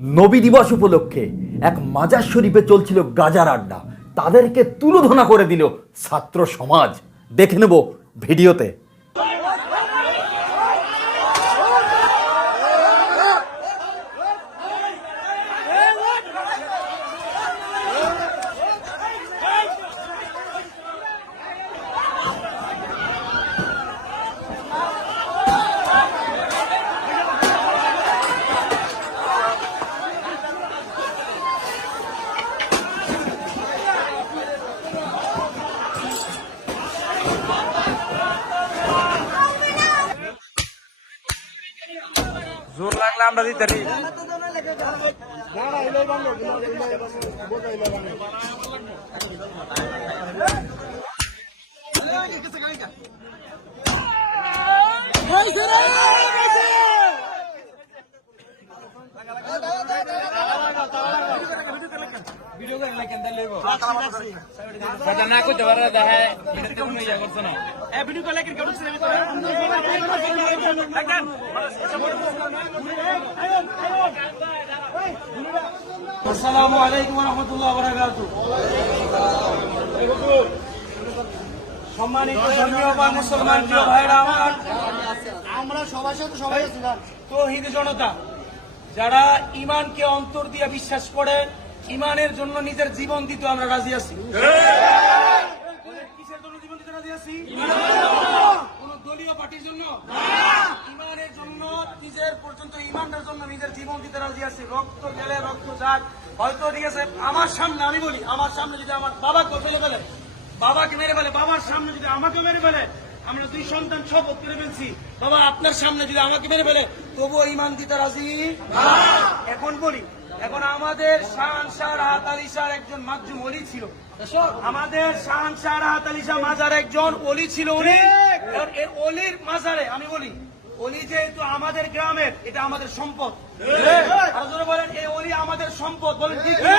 নবী দিবস উপলক্ষে এক মাজার শরীফে চলছিল গাজার আড্ডা। তাদেরকে তুলোধনা করে দিল ছাত্র সমাজ। দেখে নেব ভিডিওতে। জোর লাগলে আমরা দিতে পারি। না করতে পারে দেখে করছে না। আসসালামু আলাইকুম ওয়া রাহমাতুল্লাহি ওয়া বারাকাতুহু। সম্মানিত ধর্মীয় বা মুসলমান প্রিয় ভাইরা আমার, আমরা সবার সাথে সবাই ছিলাম তৌহিদি জনতা, যারা ঈমানকে অন্তর দিয়ে বিশ্বাস করে ঈমানের জন্য নিজের জীবন দিতে আমরা রাজি আছি। কিসের জন্য জীবন দিতে রাজি আছি? কোন দলীয় পার্টির জন্য, ঈমানের জন্য, নিজের পর্যন্ত ঈমানের জন্য নিজের জীবন দিতে রাজি আছি। রক্ত গেলে রক্ত যাক, হয়তো ঠিক আছে আমার সামনে, আমি বলি আমার সামনে যদি আমার বাবাকে ফেলে ফেলে, বাবাকে মেরে ফেলে, বাবার সামনে যদি আমাকে মেরে ফেলে, আমরা দুই সন্তান শপথ করে ফেলছি, বাবা আপনার সামনে যদি আমাকে মেরে ফেলে তবুও ঈমান দিতে রাজি। এখন বলি, এখন আমাদের শাহনশাহ রাহাত আলী শাহ একজন মাকজুম ওলি ছিল। আমাদের শাহনশাহ রাহাত আলী শাহ মাজার একজন ওলি ছিল। উনি ওলির মাজারে, আমি বলি ওলি যেহেতু আমাদের গ্রামের, এটা আমাদের সম্পদ। বলেন এই ওলি আমাদের সম্পদ, বলেন ঠিক না?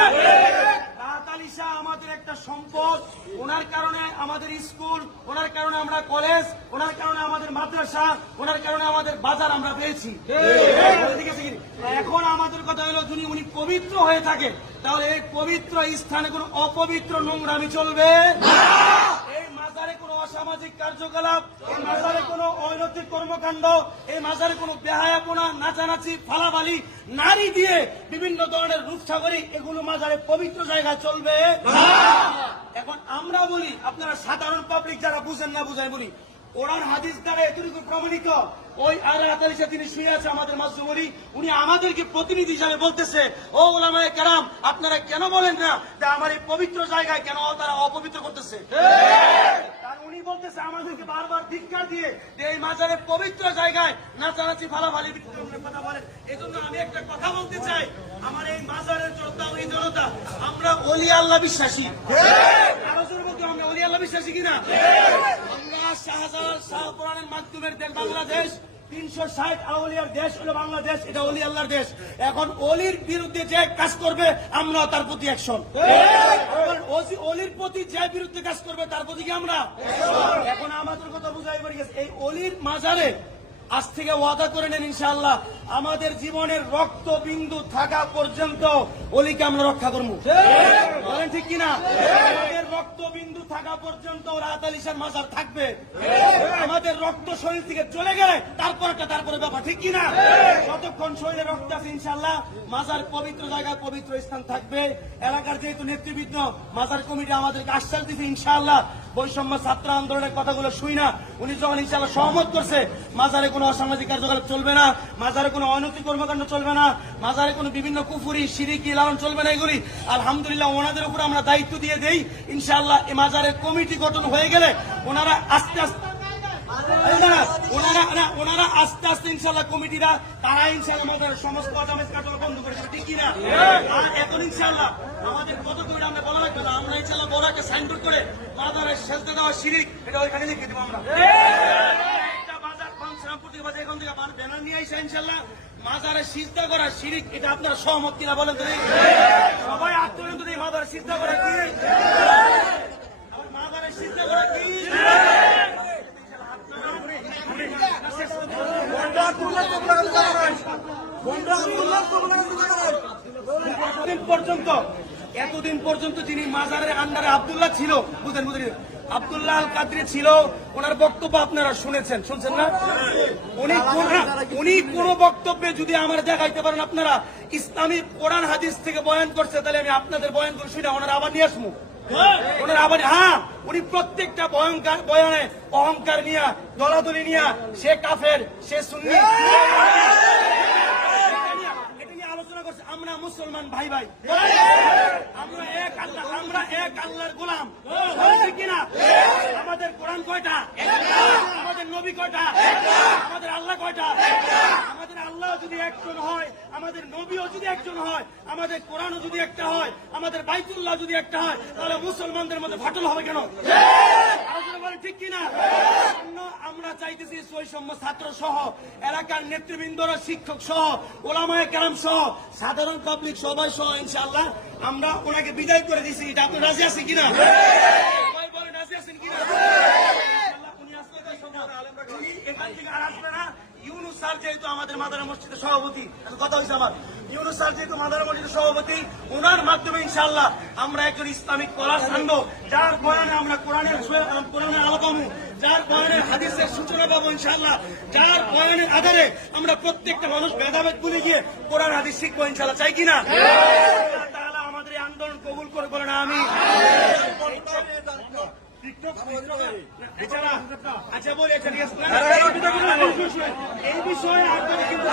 রাহাত আলী শাহ আমাদের একটা সম্পদ। ওনার কারণে আমাদের স্কুল, ওনার কারণে আমরা কলেজ, ওনার কারণে আমাদের মাদ্রাসা, ওনার কারণে আমাদের বাজার আমরা পেয়েছি। এখন আমাদের কথা হলো, যদি উনি পবিত্র হয়ে থাকে তাহলে এই পবিত্র স্থানে কোনো অপবিত্র নোংরামি চলবে না। এই মাজারে কোনো অসামাজিক কার্যকলাপ, এই মাজারে কোনো অনৈতিক কর্মকাণ্ড, এই মাজারে কোনো বেহায়াপনা, নাচানাচি, ফালাফালি, নারী দিয়ে বিভিন্ন ধরনের রূপসাগরী, এগুলো মাজারে পবিত্র জায়গায় চলবে না। এখন আমরা বলি, আপনারা সাধারণ পাবলিক যারা বুঝেন না বুঝাই বলি, কোরআন হাদিস দ্বারা এতটুকু প্রমাণিত। ওই রাহাত আলী শাহ তিনি শুয়ে আছে আমাদের মাঝে, উনি আমাদেরকে প্রতিনিধি হিসাবে বলতেছে, ও উলামায়ে কেরাম আপনারা কেন বলেন না যে আমার এই পবিত্র জায়গায় কেন তারা অপবিত্র করতেছে? উনি বলতেছে আমাদেরকে বারবার ধিক্কার দিয়ে যে এই মাজারের পবিত্র জায়গায় নাচানাচি ফালাফালি কথা বলেন। এই জন্য আমি একটা কথা বলতে চাই, আমার এই মাজারের জনতা, আমরা ওলি আল্লাহ বিশ্বাসী। আলোচনার মধ্যে আমরা ওলি আল্লাহ বিশ্বাসী কিনা? আমরা শাহজালাল শাহপুরানের মাধ্যমের দেশ বাংলাদেশ, 360 আউলিয়ার দেশ হলো বাংলাদেশ, এটা ওলি আল্লাহর দেশ। এখন ওলির বিরুদ্ধে যে কাজ করবে আমরা তার প্রতি অ্যাকশন। ওলির প্রতি যে বিরুদ্ধে কাজ করবে তার প্রতি কি আমরা? এখন আমাদের কথা বুঝাই পড়ে গেছে, এই ওলির মাজারে আজ থেকে ওয়াদা করে নেন ইনশাআল্লাহ আমাদের জীবনের রক্ত বিন্দু থাকা পর্যন্ত ওলিকে আমরা রক্ষা করবো। বলেন ঠিক কিনা? আমাদের রক্ত বিন্দু থাকা পর্যন্ত রাহাত আলী শাহর মাজার থাকবে। আমাদের রক্ত শরীর থেকে চলে গেলে তারপরে ব্যাপার, ঠিক কিনা? যতক্ষণ শরীরে রক্ত আছে ইনশাআল্লাহ মাজার পবিত্র জায়গায় পবিত্র স্থান থাকবে। এলাকার যেহেতু নেতৃবৃন্দ, মাজার কমিটি আমাদেরকে আশ্বাস দিচ্ছে ইনশাআল্লাহ বৈষম্য ছাত্র আন্দোলনের কথাগুলো শুই না, উনি যখন ইনশাআল্লাহ সহমত করছে মাজারে কোনো অসামাজিক কার্যকলাপ চলবে না, মাজারে কোনো অনৈতিক কর্মকাণ্ড চলবে না, মাজারে কোনো বিভিন্ন কুফুরি শিরকি লালন চলবে না, এগুলি আলহামদুলিল্লাহ ওনাদের উপর আমরা দায়িত্ব দিয়ে দেই। ইনশাআল্লাহ এই মাজারের কমিটি গঠন হয়ে গেলে ওনারা আস্তে আস্তে ইনশাআল্লাহ কমিটিরা তারা ইনশাআল্লাহ মাজারের সমস্ত অসামাজিক কার্যকলাপ বন্ধ করে দেবে, ঠিক কিনা? এখন ইনশাআল্লাহ আমাদের কত কমিটি আমরা বলা রাখবো না, আমরা ইনশাআল্লাহ বড় একটা সাইনবোর্ড করে মাজারের সেজদা দেওয়া শিরিক এটা ওইখানে লিখে দেবো আমরা। এখন থেকে ব্যানার নিয়ে আসে ইনশাআল্লাহ মাজারে সিজদা করা শিরিক, এটা আপনারা সহমত কিনা বলেন তো? সবাই আত্মীয় তো মাজারে সিজদা করা কি? মাজারে সিজদা করা কি? বন্ধ পর্যন্ত যিনি মাজারের আন্ডারে আব্দুল্লাহ ছিল, বুঝেন আব্দুল্লাহ আল কাদরি ছিল, ওনার বক্তব্য আপনারা শুনছেন না? উনি কোন বক্তব্যে যদি আমার দেখাইতে পারেন আপনারা ইসলামী কোরআন হাদিস থেকে বয়ান করছে, তাহলে আমি আপনাদের বয়ান করে শুনে ওনারা আবার নিয়ে আসবো। উনি প্রত্যেকটা বয়ানে অহংকার নিয়ে, দলাদলি নিয়ে, সে কাফের, সে সুন্নি, এটা নিয়ে আলোচনা করছে। আমরা মুসলমান ভাই ভাই, আমরা এক আল্লাহর গোলাম, কিনা? আমাদের কোরআন কয়টা? আমাদের নবী কয়টা? আমাদের আল্লাহ কয়টা? আমাদের আল্লাহ যদি একজন হয়, আমাদের নবীও যদি একজন হয়, আমাদের কোরআনও যদি একটা হয়, আমাদের বাইতুল্লাহ যদি একটা হয়, তাহলে মুসলমানদের মধ্যে ফাটল হবে কেন? আলোচনা বলে ঠিক কিনা? আমরা চাইতেছি বৈষম্য ছাত্র সহ, এলাকার নেতৃবৃন্দরা, শিক্ষক সহ, ওলামায়ে কেরাম সহ, সাধারণ পাবলিক সবাই সহ ইনশাআল্লাহ আমরা ওনাকে বিদায় করে দিছি। এটা আপনি রাজি আছেন কিনা? সবাই বলেন রাজি আছেন কিনা? এখান থেকে আর আসবে না। ইউনুস স্যার যেহেতু আমাদের মাদারা মসজিদের সভাপতি, কথা হয়েছে আমার, ইউনুস স্যার যেহেতু মাদারা মসজিদের সভাপতি, ওনার মাধ্যমে ইনশাআল্লাহ আমরা একজন ইসলামিক কলার আনবো, যার বয়ানে আমরা কোরআনের আলো পাবো, যার বয়ানের হাদিসের সূচনা পাবো ইনশাআল্লাহ, যার বয়ানের আধারে আমরা প্রত্যেকটা মানুষ ভেদাভেদ ভুলে গিয়ে কোরআন হাদিস শিখবো ইনশাআল্লাহ। চাই কিনা? তাহলে আমাদের এই আন্দোলন কবুল করে বলে না আমি। আচ্ছা বলি, আচ্ছা ঠিক আছে, এই বিষয়ে আপনারা কিন্তু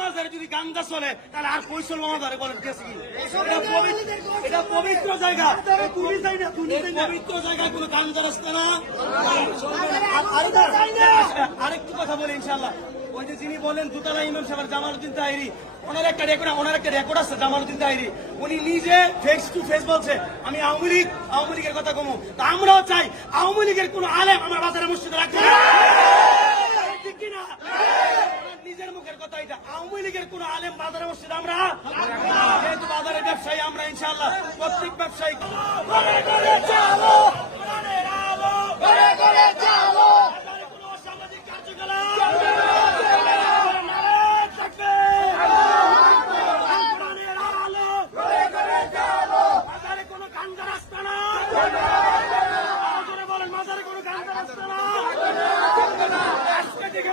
মাজারে যদি গান্দা চলে, তাহলে আর কই চলবো মাজারে? বলেন এটা পবিত্র জায়গা, পবিত্র জায়গায় কোনো গান্দা রাস্তা না। আরেকটু কথা বলি ইনশাআল্লাহ, ওই যে যিনি বলেন দুতলা ইমাম সাহেব জামালউদ্দিন তাহিরি, ওনার একটা রেকর্ড আছে জামালউদ্দিন তাহিরি, উনি নিজে ফেস টু ফেস বলছে আমি আওয়ামী লীগের কথা কমু। তা আমরাও চাই আওয়ামী লীগের কোন আলেম আমার বাজারে মসজিদে রাখবে না, ঠিক কিনা? নিজের মুখের কথা এটা, আওয়ামী লীগের কোন আলেম বাজারে মসজিদে আমরা, যেহেতু বাজারে ব্যবসায়ী আমরা ইনশাআল্লাহ প্রত্যেক ব্যবসায়ী অসামাজিক কার্যকলাপ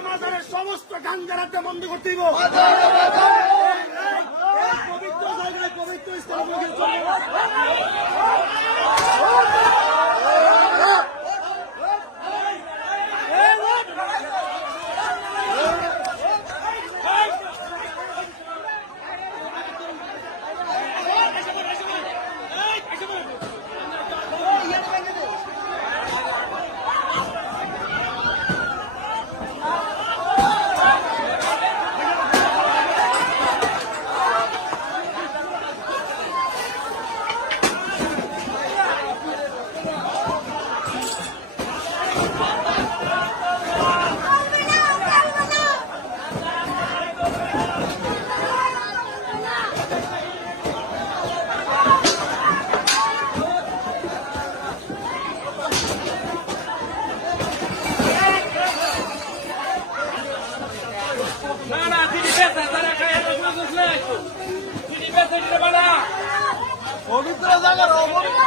মাজারের সমস্ত গাঞ্জারাতে বন্ধ করতে দিব। পবিত্র জায়গায় পবিত্র স্থানে পবিত্র জায়গার অবৈধ